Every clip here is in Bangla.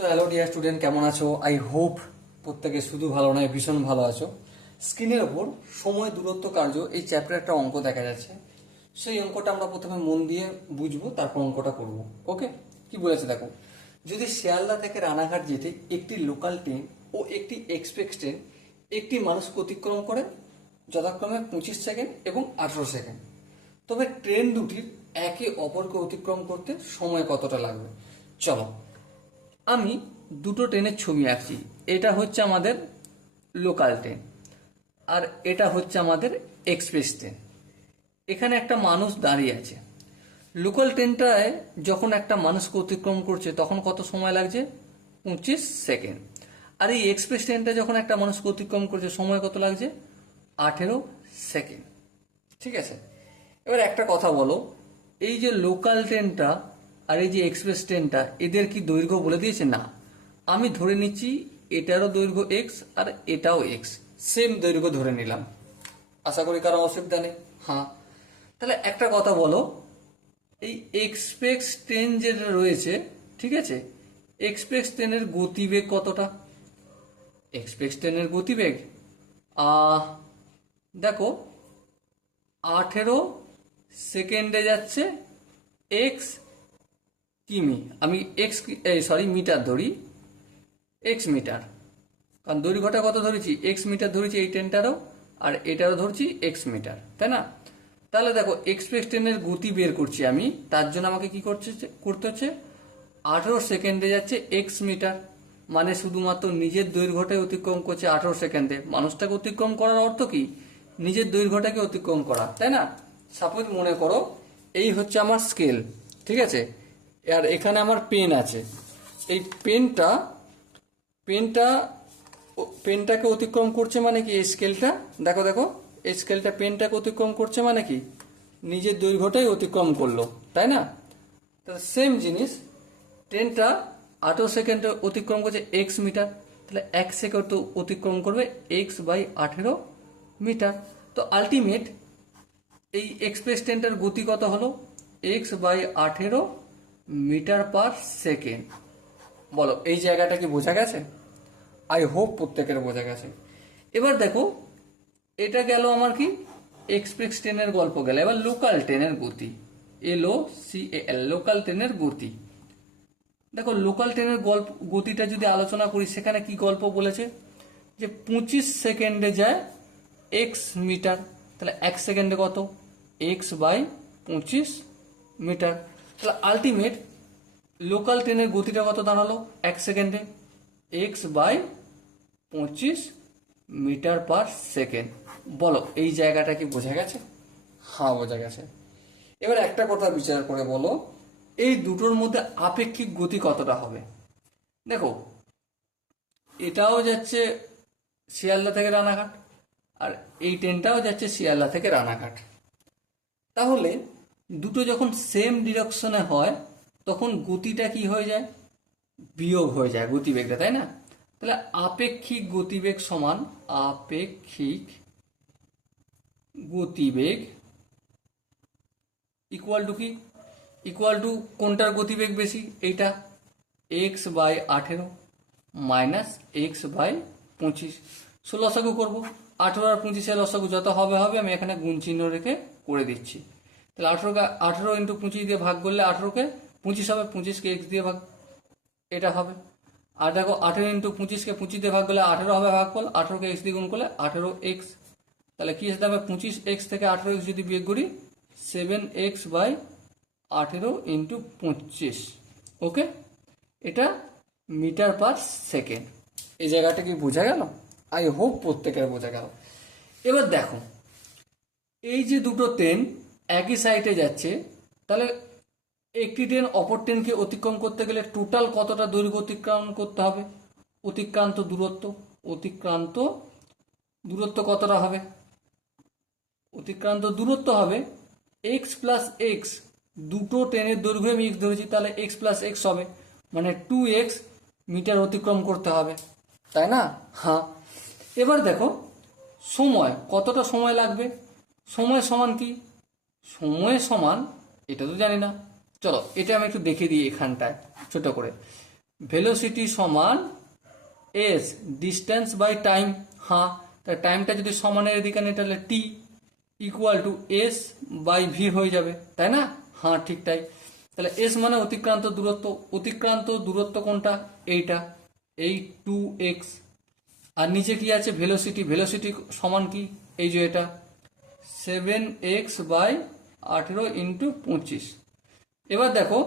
তো হ্যালো ডিয়ার স্টুডেন্ট, কেমন আছো? আই হোপ প্রত্যেকে শুধু ভালো নয়, ভীষণ ভালো আছো। স্ক্রিনের ওপর সময় দূরত্ব কার্য এই চ্যাপ্টার একটা অঙ্ক দেখা যাচ্ছে। সেই অঙ্কটা আমরা প্রথমে মন দিয়ে বুঝবো, তারপর অঙ্কটা করব। ওকে, কি বলেছে দেখো। যদি শিয়ালদা থেকে রানাঘাট যেতে একটি লোকাল ট্রেন ও একটি এক্সপ্রেস ট্রেন একটি মানুষকে অতিক্রম করে যথাক্রমে 25 সেকেন্ড এবং 18 সেকেন্ড, তবে ট্রেন দুটির একে অপরকে অতিক্রম করতে সময় কতটা লাগবে? চলো, আমি দুটো ট্রেনের ছবি আঁকছি। এটা হচ্ছে আমাদের লোকাল ট্রেন আর এটা হচ্ছে আমাদের এক্সপ্রেস ট্রেন। এখানে একটা মানুষ দাঁড়িয়ে আছে। লোকাল ট্রেনটায় যখন একটা মানুষকে অতিক্রম করছে তখন কত সময় লাগছে? 25 সেকেন্ড। আর এই এক্সপ্রেস ট্রেনটা যখন একটা মানুষকে অতিক্রম করছে সময় কত লাগছে? 18 সেকেন্ড। ঠিক আছে, এবার একটা কথা বলো, এই যে লোকাল ট্রেনটা আর এই যে এক্সপ্রেস ট্রেনটা এদের কি দৈর্ঘ্য বলে দিয়েছে? না, আমি ধরে নিচ্ছি এটারও দৈর্ঘ্য এক্স আর এটাও এক্স, সেম দৈর্ঘ্য ধরে নিলাম। আশা করি কারো অসুবিধা নেই। হ্যাঁ, তাহলে একটা কথা বলো, এই এক্সপ্রেস ট্রেন যেটা রয়েছে, ঠিক আছে, এক্সপ্রেস ট্রেনের গতিবেগ কতটা? এক্সপ্রেস ট্রেনের গতিবেগ দেখো, 18 সেকেন্ডে যাচ্ছে এক্স কিমি। আমি মিটার ধরি, এক্স মিটার, কারণ দৈর্ঘ্যটা কত ধরেছি? এক্স মিটার ধরেছি এই ট্রেনটারও, আর এটারও ধরছি এক্স মিটার, তাই না? তাহলে দেখো, এক্সপ্রেস ট্রেনের গতি বের করছি আমি, তার জন্য আমাকে কি করতে হচ্ছে? 18 সেকেন্ডে যাচ্ছে এক্স মিটার, মানে শুধুমাত্র নিজের দৈর্ঘ্যটাই অতিক্রম করছে 18 সেকেন্ডে। মানুষটাকে অতিক্রম করার অর্থ কি? নিজের দৈর্ঘ্যটাকে অতিক্রম করা, তাই না? সাপোজ মনে করো এই হচ্ছে আমার স্কেল, ঠিক আছে, আর এখানে আমার পেন আছে। এই পেনটা পেনটাকে অতিক্রম করছে মানে কি? এই স্কেলটা দেখো দেখো, এই স্কেলটা পেনটাকে অতিক্রম করছে মানে কি? নিজের দৈর্ঘ্যটাই অতিক্রম করলো, তাই না? তাহলে সেম জিনিস, ট্রেনটা 18 সেকেন্ডে অতিক্রম করছে এক্স মিটার, তাহলে 1 সেকেন্ড তো অতিক্রম করবে এক্স বাই 18 মিটার। তো আলটিমেট এই এক্সপ্রেস ট্রেনটার গতি কত হলো? X by 18 metre per second. বলো, এই জায়গাটা কি বোঝা গেছে? আই হোপ প্রত্যেকের বোঝা গেছে। এবার দেখো, এটা গেল আমার কি? এক্সপ্রেস ট্রেনের গল্প গেল। এবার লোকাল ট্রেনের গতি, LOCAL, লোকাল ট্রেনের গতি। দেখো, লোকাল ট্রেনের গতিটা যদি আলোচনা করি, সেখানে কি গল্প বলেছে? যে 25 সেকেন্ডে যায় এক্স মিটার, তাহলে 1 সেকেন্ডে কত? X by 25 metre. তাহলে আলটিমেট লোকাল ট্রেনের গতিটা কত দাঁড়ালো 1 সেকেন্ডে? X by 25 metre per second. বলো, এই জায়গাটা কি বোঝা গেছে? হ্যাঁ, বোঝা গেছে। এবার একটা কথা বিচার করে বলো, এই দুটোর মধ্যে আপেক্ষিক গতি কতটা হবে? দেখো, এটাও যাচ্ছে শিয়ালদা থেকে রানাঘাট, আর এই ট্রেনটাও যাচ্ছে শিয়ালদা থেকে রানাঘাট। তাহলে দুটো যখন সেম ডিরেকশনে হয় তখন গতিটা কি হয়ে যায়? বিয়োগ হয়ে যায় গতিবেগটা, তাই না? তাহলে আপেক্ষিক গতিবেগ সমান আপেক্ষিক গতিবেগ ইকুয়াল টু কি? ইকুয়াল টু কোনটার গতিবেগ বেশি? এইটা, x by 18 minus x by 25। লসাগু করবো, 18 আর 25-এর লসাগু যত হবে হবে, আমি এখানে গুণ চিহ্ন রেখে করে দিচ্ছি। তাহলে 18 ইন্টু 25 দিয়ে ভাগ করলে 18-কে 25 হবে, 25-কে এক্স দিয়ে ভাগ, এটা হবে। আর দেখো, 18 ইন্টু 25-কে 25 দিয়ে ভাগ করলে 18 হবে ভাগফল, 18-কে এক্স দিয়ে গুণ করলে 18x। তাহলে কি আসতে হবে? 25x থেকে 18x যদি বিয়োগ করি, 7x/18 ইন্টু 25। ওকে, এটা মিটার/সেকেন্ড। এই জায়গাটা কি বোঝা গেল? আই হোপ প্রত্যেকের বোঝা গেল। এবার দেখো, এই যে দুটো ট্রেন একই সাইডে যাচ্ছে, তাহলে একটি ট্রেন অপর ট্রেনকে অতিক্রম করতে গেলে টোটাল কতটা দৈর্ঘ্য অতিক্রম করতে হবে? অতিক্রান্ত দূরত্ব কতটা হবে? অতিক্রান্ত দূরত্ব হবে এক্স প্লাস এক্স। দুটো ট্রেনের দৈর্ঘ্য আমি এক্স ধরেছি, তাহলে এক্স প্লাস এক্স হবে, মানে 2x মিটার অতিক্রম করতে হবে, তাই না? হ্যাঁ। এবার দেখো, সময় কতটা সময় লাগবে? সময় সমান কি? সময় সমান, এটা তো জানি না। চলো, এটা আমি একটু দেখে দিই এখানটায় ছোট করে। ভেলোসিটি সমান এস ডিস্টেন্স বাই টাইম। হ্যাঁ, তাই টাইমটা যদি সমানের এদিকে নেই তাহলে T equal to S by V হয়ে যাবে, তাই না? হ্যাঁ, ঠিক তাই। তাহলে এস মানে অতিক্রান্ত দূরত্ব, অতিক্রান্ত দূরত্ব কোনটা? এইটা, এই 2x। আর নিচে কি আছে? ভেলোসিটি। ভেলোসিটি সমান কি? এই যে এটা 7x বাই 18 ইন্টু 25। এবার দেখো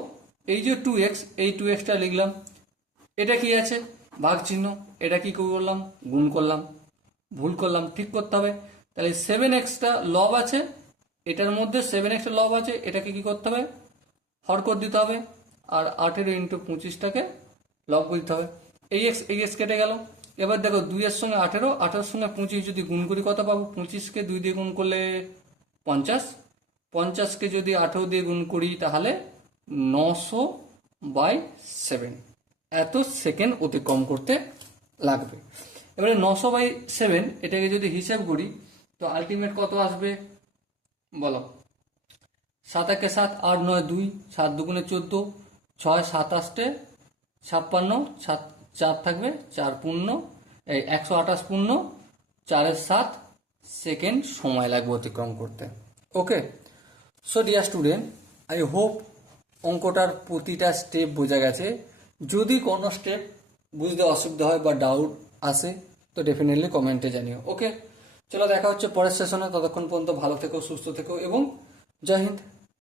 এই যে 2x, এই 2xটা লিখলাম, এটা কি আছে? ভাগ চিহ্ন। এটা কি করলাম? গুণ করলাম। ভুল করলাম, ঠিক করতে হবে। তাহলে 7xটা লব আছে, এটার মধ্যে 7xটা লব আছে, এটাকে কি করতে হবে? হর করে দিতে হবে। আর 18 ইন্টু 25টাকে লব করতে হবে। এই এক্স কেটে গেল। এবার দেখো 2 এর সঙ্গে 18, 18 সঙ্গে 25 যদি গুণ করি কত পাবো? 25কে 2 দিয়ে গুণ করলে 50, 50কে যদি 18 দিয়ে গুণ করি তাহলে 900/7 এত সেকেন্ড অতিক্রম করতে লাগবে। এবারে 900/7 এটাকে যদি হিসাব করি তো আলটিমেট কত আসবে বলো? 7 একে 7, 8 9 2, 7 দুগুণে 14, 6 7 8 56, 4 থাকবে, 4 পূর্ণ 128 পূর্ণ 4 7 সেকেন্ড সময় লাগবে অতিক্রম করতে। Okay, so dear student, I hope অঙ্কটার প্রতিটা স্টেপ বোঝা গেছে। যদি কোনো স্টেপ বুঝতে অসুবিধা হয় বা ডাউট আসে তো ডেফিনেটলি কমেন্টে জানিও। ওকে, চলো দেখা হচ্ছে পরের সেশনে। ততক্ষণ পর্যন্ত ভালো থেকো, সুস্থ থেকো এবং জয় হিন্দ।